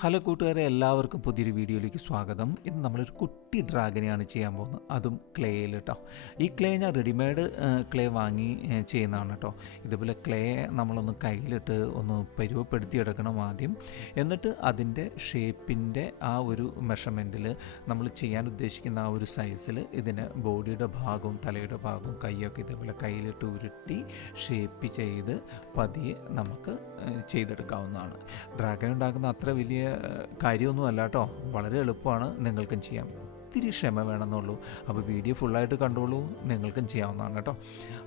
Hello കൂട്ടുകാരെ എല്ലാവർക്കും പുതിയൊരു വീഡിയോയിലേക്ക് സ്വാഗതം. ഇന്ന് നമ്മളൊരു കുട്ടി ഡ്രാഗനെയാണ് ചെയ്യാൻ പോകുന്നത്. അതും ക്ലേയിൽ കേട്ടോ ഈ ക്ലേ ഞാൻ റെഡിമെയ്ഡ് ക്ലേ വാങ്ങി ചെയ്യുന്നതാണ് കേട്ടോ ഇതുപോലെ ക്ലേ നമ്മളൊന്ന് കയ്യിലിട്ട് ഒന്ന് പരുവപ്പെടുത്തി പരുവപ്പെടുത്തിയെടുക്കണം ആദ്യം. എന്നിട്ട് അതിന്റെ ഷേപ്പിന്റെ ആ ഒരു മെഷർമെന്റിൽ നമ്മൾ ചെയ്യാൻ ഉദ്ദേശിക്കുന്ന ആ ഒരു സൈസിൽ ഇതിന് ബോഡിയുടെ ഭാഗവും തലയുടെ ഭാഗവും കൈയൊക്കെ ഇതേപോലെ കയ്യിലിട്ട് ഉരുട്ടി ഷേപ്പ് ചെയ്ത് പതിയെ നമുക്ക് ചെയ്തെടുക്കാവുന്നതാണ്. ഡ്രാഗൻ ഉണ്ടാക്കുന്ന അത്ര വലിയ ഏഹ്, കാര്യമൊന്നും അല്ല കേട്ടോ വളരെ എളുപ്പമാണ് നിങ്ങൾക്കും ചെയ്യാം. ഇത്തിരി ക്ഷമ വേണമെന്നുള്ളൂ. അപ്പോൾ വീഡിയോ ഫുള്ളായിട്ട് കണ്ടോളൂ. നിങ്ങൾക്കും ചെയ്യാവുന്നതാണ് കേട്ടോ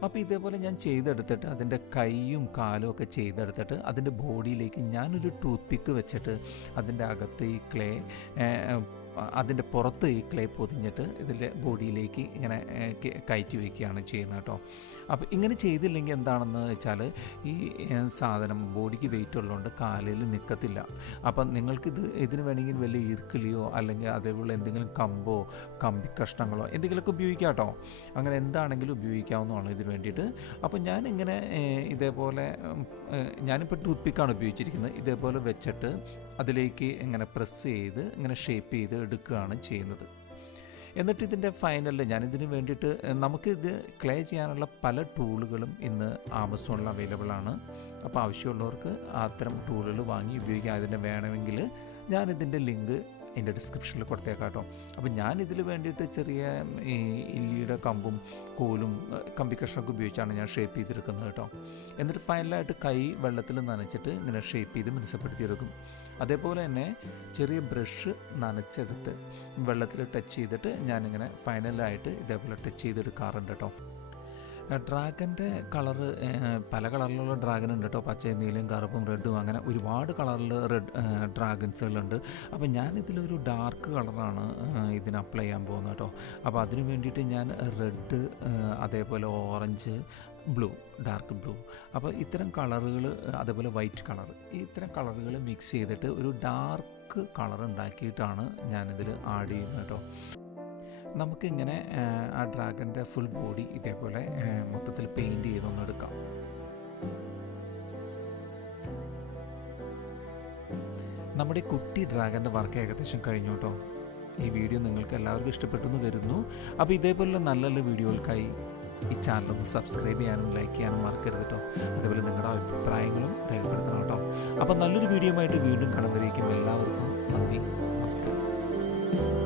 അപ്പോൾ ഇതേപോലെ ഞാൻ ചെയ്തെടുത്തിട്ട് അതിന്റെ കൈയും കാലും ഒക്കെ ചെയ്തെടുത്തിട്ട് അതിന്റെ ബോഡിയിലേക്ക് ഞാനൊരു ടൂത്ത് പിക്ക് വെച്ചിട്ട് അതിന്റെ അകത്ത് ഈ ക്ലേ അതിന്റെ പുറത്ത് ഈ ക്ലേ പൊതിഞ്ഞിട്ട് ഇതിന്റെ ബോഡിയിലേക്ക് ഇങ്ങനെ കയറ്റി വയ്ക്കുകയാണ് ചെയ്യുന്നത് കേട്ടോ. അപ്പോൾ ഇങ്ങനെ ചെയ്തില്ലെങ്കിൽ എന്താണെന്ന് വെച്ചാൽ ഈ സാധനം ബോഡിക്ക് വെയിറ്റ് ഉള്ളതുകൊണ്ട് കാലിൽ നിൽക്കത്തില്ല. അപ്പം നിങ്ങൾക്കിത് ഇതിന് വേണമെങ്കിൽ വലിയ ഈർക്കിളിയോ അല്ലെങ്കിൽ അതേപോലെ എന്തെങ്കിലും കമ്പോ കമ്പി കഷ്ണങ്ങളോ എന്തെങ്കിലുമൊക്കെ ഉപയോഗിക്കാം കേട്ടോ. അങ്ങനെ എന്താണെങ്കിലും ഉപയോഗിക്കാവുന്നതാണ് ഇതിന് വേണ്ടിയിട്ട്. അപ്പം ഞാൻ ഇങ്ങനെ ഇതേപോലെ ഞാനിപ്പോൾ ടൂത്ത് പിക്കാണ് ഉപയോഗിച്ചിരിക്കുന്നത്. ഇതേപോലെ വെച്ചിട്ട് അതിലേക്ക് ഇങ്ങനെ പ്രസ് ചെയ്ത് ഇങ്ങനെ ഷേപ്പ് ചെയ്ത് എടുക്കുകയാണ് ചെയ്യുന്നത്. എന്നിട്ട് ഇതിന്റെ ഫൈനലിൽ ഞാനിതിന് വേണ്ടിയിട്ട് നമുക്കിത് ക്ലേ ചെയ്യാനുള്ള പല ടൂളുകളും ഇന്ന് ആമസോണിൽ അവൈലബിൾ ആണ്. അപ്പോൾ ആവശ്യമുള്ളവർക്ക് അത്തരം ടൂളുകൾ വാങ്ങി ഉപയോഗിക്കാം. അതിന് വേണമെങ്കിൽ ഞാനിതിന്റെ ലിങ്ക് എന്റെ ഡിസ്ക്രിപ്ഷനിൽ കൊടുത്തേക്കാം കേട്ടോ അപ്പോൾ ഇതിൽ വേണ്ടിയിട്ട് ചെറിയ ഈ ഇല്ലിയുടെ കമ്പും കോലും കമ്പിക്കഷ്ണമൊക്കെ കമ്പി കഷ്ണമൊക്കെ ഉപയോഗിച്ചാണ് ഞാൻ ഷേപ്പ് ചെയ്തെടുക്കുന്നത് കേട്ടോ. എന്നിട്ട് ഫൈനലായിട്ട് കൈ വെള്ളത്തിൽ നനച്ചിട്ട് ഇങ്ങനെ ഷേപ്പ് ചെയ്ത് മിനുസപ്പെടുത്തിയെടുക്കും. അതേപോലെ തന്നെ ചെറിയ ബ്രഷ് നനച്ചെടുത്ത് വെള്ളത്തിൽ ടച്ച് ചെയ്തിട്ട് ഞാനിങ്ങനെ ഫൈനലായിട്ട് ഇതേപോലെ ടച്ച് ചെയ്തെടുക്കാറുണ്ട് കേട്ടോ. ഡ്രാഗന്റെ കളറ് പല കളറിലുള്ള ഡ്രാഗൺ ഉണ്ട് കേട്ടോ. പച്ച നീലയും കറുപ്പും റെഡും അങ്ങനെ ഒരുപാട് കളറിൽ റെഡ് ഡ്രാഗൺസുകളുണ്ട്. അപ്പോൾ ഞാൻ ഇതിലൊരു ഡാർക്ക് കളറാണ് ഇതിന് അപ്ലൈ ചെയ്യാൻ പോകുന്നത് കേട്ടോ. അപ്പോൾ അതിന് വേണ്ടിയിട്ട് ഞാൻ റെഡ് അതേപോലെ ഓറഞ്ച് ബ്ലൂ ഡാർക്ക് ബ്ലൂ. അപ്പോൾ ഇത്തരം കളറുകൾ അതേപോലെ വൈറ്റ് കളർ ഇത്തരം കളറുകൾ മിക്സ് ചെയ്തിട്ട് ഒരു ഡാർക്ക് കളർ ഉണ്ടാക്കിയിട്ടാണ് ഞാനിതിൽ ആഡ് ചെയ്യുന്നത് കേട്ടോ. നമുക്കിങ്ങനെ ആ, ഡ്രാഗന്റെ ഫുൾ ബോഡി ഇതേപോലെ മൊത്തത്തിൽ പെയിന്റ് ചെയ്തൊന്ന് എടുക്കാം. നമ്മുടെ കുട്ടി ഡ്രാഗന്റെ വർക്ക് ഏകദേശം കഴിഞ്ഞു കേട്ടോ. ഈ വീഡിയോ നിങ്ങൾക്ക് എല്ലാവർക്കും ഇഷ്ടപ്പെട്ടു എന്ന് കരുതുന്നു. അപ്പോൾ ഇതേപോലുള്ള നല്ല നല്ല വീഡിയോകൾക്കായി ഈ ചാനൽ ഒന്ന് സബ്സ്ക്രൈബ് ചെയ്യാനും ലൈക്ക് ചെയ്യാനും മറക്കരുത് കേട്ടോ. അതേപോലെ നിങ്ങളുടെ അഭിപ്രായങ്ങളും രേഖപ്പെടുത്തണം കേട്ടോ. അപ്പോൾ നല്ലൊരു വീഡിയോ ആയിട്ട് വീണ്ടും കാണുമ്പോഴേക്കും എല്ലാവർക്കും നന്ദി. നമസ്കാരം.